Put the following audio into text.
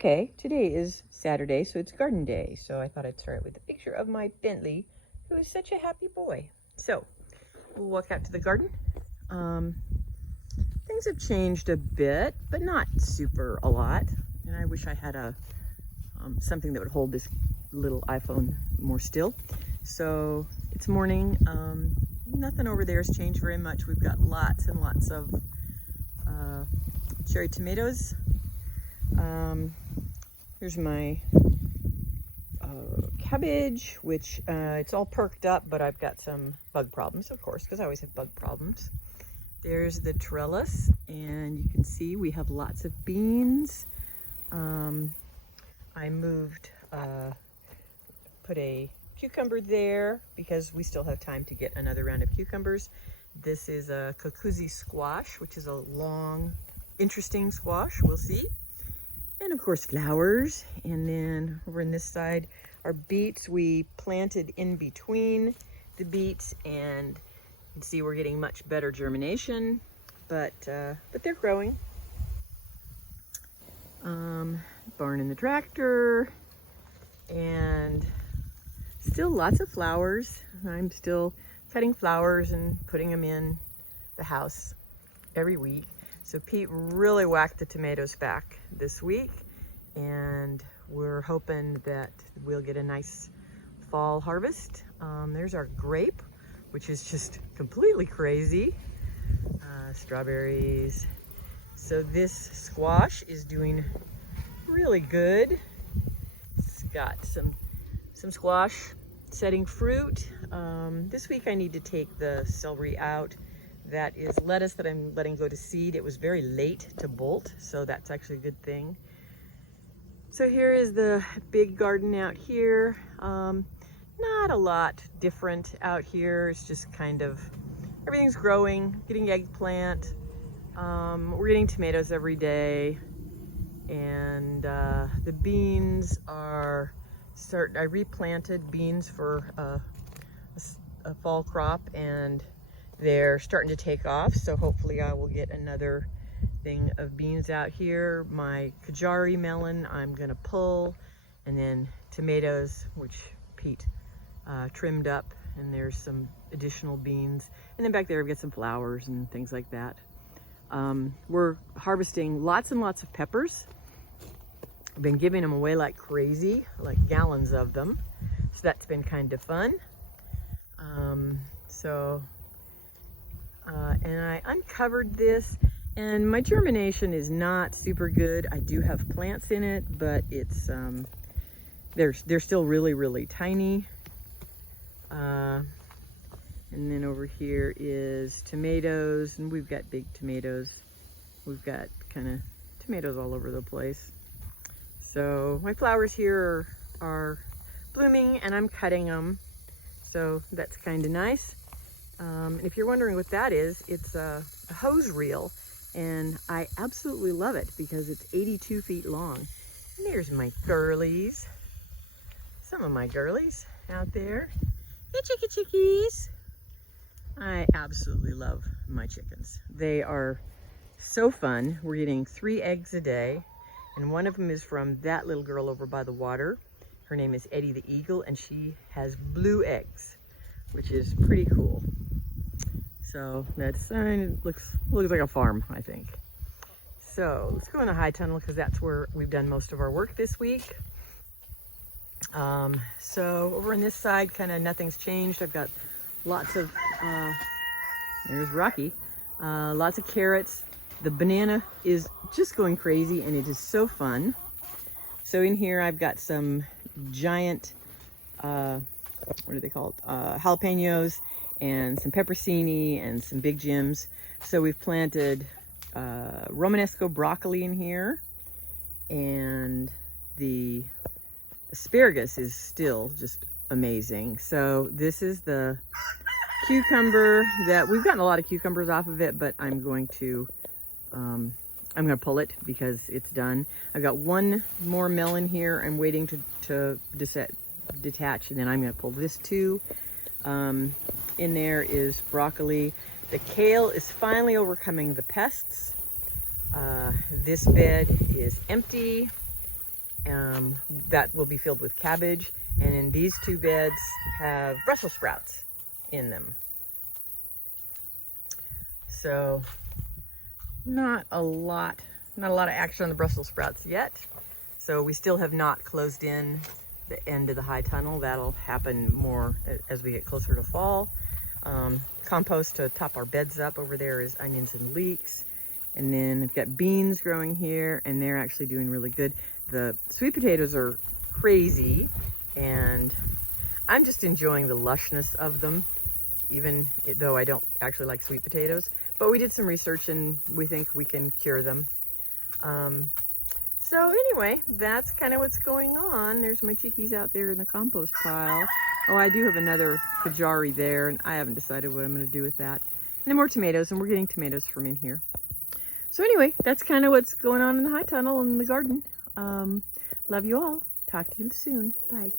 Okay, today is Saturday, so it's garden day. So I thought I'd start with a picture of my Bentley, who is such a happy boy. So we'll walk out to the garden. Things have changed a bit, but not super a lot. And I wish I had a something that would hold this little iPhone more still. So it's morning. Nothing over there has changed very much. We've got lots and lots of cherry tomatoes. Here's my cabbage, which it's all perked up, but I've got some bug problems, of course, because I always have bug problems. There's the trellis, and you can see we have lots of beans. I moved, put a cucumber there because we still have time to get another round of cucumbers. This is a kokuzi squash, which is a long, interesting squash. We'll see. And of course flowers. And then over on this side are beets. We planted in between the beets, and you can see we're getting much better germination, but they're growing. Barn in the tractor, and still lots of flowers. I'm still cutting flowers and putting them in the house every week. So Pete really whacked the tomatoes back this week, and we're hoping that we'll get a nice fall harvest. There's our grape, which is just completely crazy. Strawberries. So this squash is doing really good. It's got some squash setting fruit. This week I need to take the celery out. That is lettuce that I'm letting go to seed. It was very late to bolt, so that's actually a good thing. So here is the big garden out here. Not a lot different out here. It's just kind of, everything's growing, getting eggplant. We're getting tomatoes every day. And the beans are, I replanted beans for a fall crop, and they're starting to take off, so hopefully I will get another thing of beans out here. My Kajari melon I'm gonna pull, and then tomatoes, which Pete trimmed up, and there's some additional beans. And then back there we've got some flowers and things like that. We're harvesting lots and lots of peppers. I've been giving them away like crazy, like gallons of them. So that's been kind of fun. And I uncovered this, and my germination is not super good. I do have plants in it, but it's they're still really, really tiny. And then over here is tomatoes, and we've got big tomatoes. We've got kind of tomatoes all over the place. So my flowers here are blooming, and I'm cutting them. So that's kind of nice. And if you're wondering what that is, it's a hose reel, and I absolutely love it because it's 82 feet long. And there's my girlies. Some of my girlies out there. Hey, chickies. I absolutely love my chickens. They are so fun. We're getting 3 eggs a day, and one of them is from that little girl over by the water. Her name is Eddie the Eagle, and she has blue eggs, which is pretty cool. So that's, it looks like a farm, I think. So let's go in the high tunnel because that's where we've done most of our work this week. So over on this side, kind of nothing's changed. I've got lots of, there's Rocky, lots of carrots. The banana is just going crazy, and it is so fun. So in here I've got some giant, what are they called? Jalapenos, and some peppercini, and some big Jims. So we've planted Romanesco broccoli in here, and the asparagus is still just amazing. So this is the cucumber that we've gotten a lot of cucumbers off of it, but I'm going to pull it because it's done. I've got one more melon here. I'm waiting to detach, and then I'm going to pull this too. In there is broccoli. The kale is finally overcoming the pests. This bed is empty, That will be filled with cabbage. And in these two beds have Brussels sprouts in them. So not a lot of action on the Brussels sprouts yet. So we still have not closed in the end of the high tunnel. That'll happen more as we get closer to fall. Compost to top our beds up over there is onions and leeks. And then I've got beans growing here, and they're actually doing really good. The sweet potatoes are crazy, and I'm just enjoying the lushness of them, even though I don't actually like sweet potatoes. But we did some research, and we think we can cure them. So anyway, that's kind of what's going on. There's my chickies out there in the compost pile. Oh, I do have another Kajari there, and I haven't decided what I'm going to do with that. And then more tomatoes, and we're getting tomatoes from in here. So anyway, that's kind of what's going on in the high tunnel and the garden. Love you all. Talk to you soon. Bye.